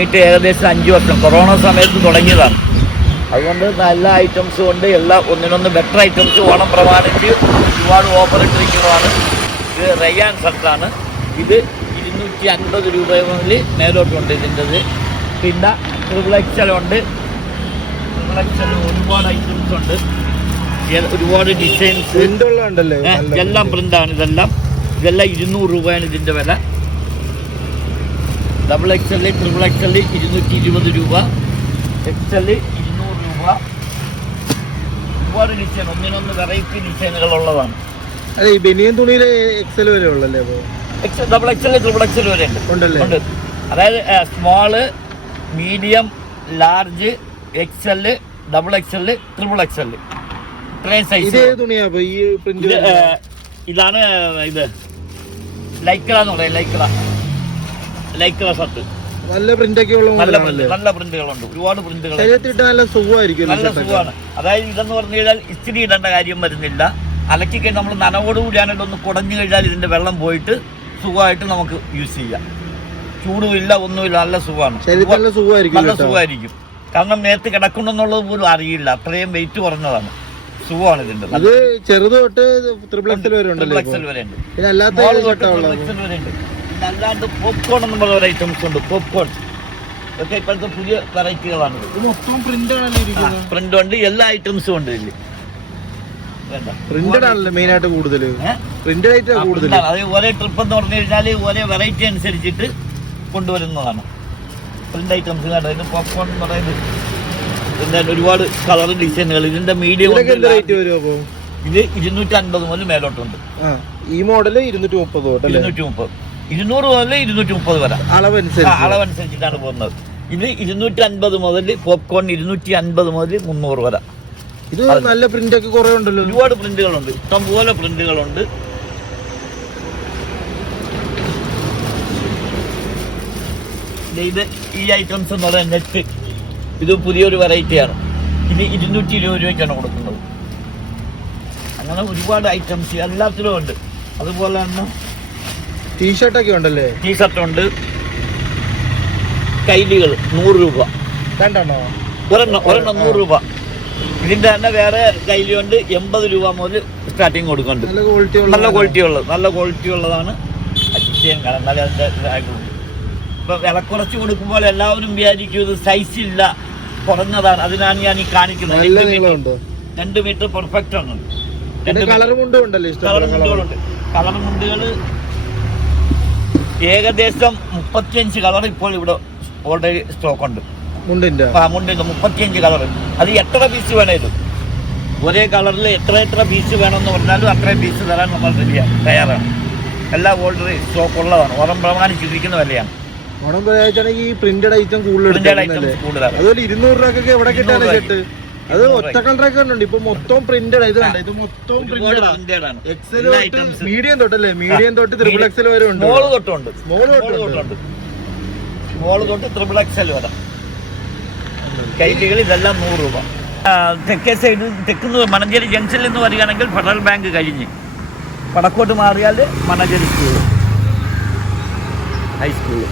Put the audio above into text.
തുടങ്ങിയിട്ട് ഏകദേശം 5 വർഷം, കൊറോണ സമയത്ത് തുടങ്ങിയതാണ്. അതുകൊണ്ട് നല്ല ഐറ്റംസും ഉണ്ട്, എല്ലാം ഒന്നിനൊന്ന് ബെറ്റർ ഐറ്റംസ് ഓണം പ്രമാണിച്ച് ഒരുപാട് ഓഫർ ഇട്ടിരിക്കുന്നതാണ്. ഇത് റയാൻ ഷർട്ടാണ്. ഇത് 250 രൂപ മുതൽ മേലോട്ടുണ്ട് ഇതിൻ്റെത്. പിന്നെ ട്രിപ്പിൾ എക്സൽ ഉണ്ട്. ട്രിപ്പിൾ എക്സൽ ഒരുപാട് ഐറ്റംസ് ഉണ്ട്, ഒരുപാട് ഡിസൈൻസ് എല്ലാം പ്രിൻ്റാണ്. ഇതെല്ലാം 200 രൂപയാണ് ഇതിൻ്റെ വില. ഡബിൾ എക്സൽ, ട്രിപ്പിൾ എക്സൽ 220 രൂപ, എക്സൽ 200 രൂപ. ഒരുപാട് ഡിസൈൻ, ഒന്നിനൊന്ന് വെറൈറ്റി ഡിസൈനുകളുള്ളതാണ്. അതെ, ഈ ബനിയൻ തുണിയിൽ എക്സൽ വരെ ഉള്ളല്ലേ? XL, double XL, triple XL വരെ ഉണ്ട്. അതായത് small, medium, large, XL, double XL, triple XL, ഇത്രയും സൈസ്. ഇതാണ് ഇത് ലൈക്ര എന്ന് പറയാം. ലൈക്ര ഷർട്ട് നല്ല പ്രിന്റൊക്കെ നല്ല പ്രിന്റുകളുണ്ട്, ഒരുപാട് പ്രിന്റുകൾ. നല്ല സുഖമാണ്. അതായത് ഇതെന്ന് പറഞ്ഞു കഴിഞ്ഞാൽ ഇസ്തിരി ഇടേണ്ട കാര്യം വരുന്നില്ല. അലക്കി കഴിഞ്ഞാൽ നമ്മൾ നനവോടുകൂടിയാണെങ്കിൽ ഒന്ന് കുടഞ്ഞു കഴിഞ്ഞാൽ ഇതിന്റെ വെള്ളം പോയിട്ട് സുഖമായിട്ട് നമുക്ക് യൂസ് ചെയ്യാം. ചൂടുമില്ല, ഒന്നുമില്ല, നല്ല സുഖമാണ്, നല്ല സുഖമായിരിക്കും. കാരണം നേരത്തെ കിടക്കണമെന്നുള്ളത് പോലും അറിയില്ല, അത്രയും വെയിറ്റ് കുറഞ്ഞതാണ്. സുഖമാണ് ഇതിന്റെ. അത് ചെറുത് തൊട്ട് ട്രിപ്പിൾ എക്സൽ വരെ ഉണ്ട്. അല്ലാണ്ട് പോപ്കോൺ എന്ന് പറഞ്ഞ ഒരു ഐറ്റംസ് ഉണ്ട്. പോപ്കോൺ ഒക്കെ ഇപ്പോഴത്തെ പുതിയ വെറൈറ്റികളാണ്. പ്രിന്റ് ഉണ്ട്, എല്ലാ ഐറ്റംസും ഉണ്ട് ഇതിൽ. അത് ഒരേ ട്രിപ്പ് എന്ന് പറഞ്ഞു കഴിഞ്ഞാൽ ഒരേ വെറൈറ്റി അനുസരിച്ചിട്ട് കൊണ്ടുവരുന്നതാണ് പ്രിന്റ് ഐറ്റംസ്. കേട്ടോ, ഇത് പോപ്കോൺ എന്ന് പറയുന്നത്. ഇതിന്റെ ഒരുപാട് കളർ ഡിസൈനുകൾ. ഇതിന്റെ മീഡിയം ഇത് 250 മുതൽ മേലോട്ടുണ്ട്. ഈ മോഡല് 230, 200 മുതൽ 230 വരെ അളവനുസരിച്ചിട്ടാണ് പോകുന്നത്. ഇത് 250 മുതൽ പോപ്കോൺ 250 മുതൽ 300 വരെ. ഇത് നല്ല പ്രിന്റ് ഒക്കെ കുറെ ഉണ്ടല്ലോ, ഒരുപാട് പ്രിന്റുകളുണ്ട്, ഇഷ്ടംപോലെ പ്രിന്റുകളുണ്ട്. ഇത് ഈ ഐറ്റംസ് എന്ന് പറയുന്നത് നെറ്റ്, ഇത് പുതിയൊരു വെറൈറ്റിയാണ്. ഇത് 220 രൂപയ്ക്കാണ് കൊടുക്കുന്നത്. അങ്ങനെ ഒരുപാട് ഐറ്റംസ് എല്ലാത്തിലും ഉണ്ട്. അതുപോലെ തന്നെ ടീഷർട്ടൊക്കെ ഉണ്ടല്ലേ? ടീഷർട്ട് ഉണ്ട്, കൈലികൾ 100 രൂപ, ഒരെണ്ണം 100 രൂപ. ഇതിന്റെ തന്നെ വേറെ കൈലിയുണ്ട്, 80 രൂപ മുതൽ സ്റ്റാർട്ടിങ് കൊടുക്കുന്നുണ്ട്. നല്ല ക്വാളിറ്റി ഉള്ളതാണ്. ഇപ്പൊ വില കുറച്ച് കൊടുക്കുമ്പോൾ എല്ലാവരും വിചാരിക്കും ഇത് സൈസ് ഇല്ല, കുറഞ്ഞതാണ്. അതിനാണ് ഞാൻ ഈ കാണിക്കുന്നത്. 2 മീറ്റർ പെർഫെക്റ്റ് ആണ്. കളർ മുണ്ടുകൾ ഏകദേശം 35 കളർ ഇപ്പോൾ ഇവിടെ ഓൾറെഡി സ്റ്റോക്ക് ഉണ്ട്. മുണ്ടിന്റെ 35 കളർ. അത് എത്ര പീസ് വേണം, ഇത് ഒരേ കളറിൽ എത്ര പീസ് വേണമെന്ന് പറഞ്ഞാലും അത്രയും പീസ് തരാൻ നമ്മൾ തയ്യാറാണ്. എല്ലാം ഓൾറെഡി സ്റ്റോക്ക് ഉള്ളതാണ്. ഓണം പ്രമാണിച്ചിരിക്കുന്ന വിലയാണ്. ഓണം പ്രമാണിച്ചാണെങ്കിൽ ഈ പ്രിന്റഡ് ഐറ്റം കൂടുതലാണ്. അതുപോലെ 200 രൂപക്കൊക്കെ എവിടെ കിട്ടാൻ ഷർട്ട്? അത് ഒറ്റ കളറൊക്കെ ഉണ്ട്. ഇപ്പൊ മൊത്തം പ്രിന്റഡ്. ഇത് മൊത്തം മീഡിയം തൊട്ടല്ലേ? മീഡിയം തൊട്ട് ട്രിപ്പിൾ എക്സൽ വരെ ഉണ്ട്. സ്മോൾ തൊട്ട് ട്രിപ്പിൾ എക്സൽ വരെ കൈലികൾ. ഇതെല്ലാം 100 രൂപ. തെക്കേ സൈഡ്, തെക്കുന്ന് മണഞ്ചേരി ജംഗ്ഷനിൽ നിന്ന് വരികയാണെങ്കിൽ ഫെഡറൽ ബാങ്ക് കഴിഞ്ഞ് വടക്കോട്ട് മാറിയാൽ മണഞ്ചേരി സ്കൂൾ, ഹൈസ്കൂൾ.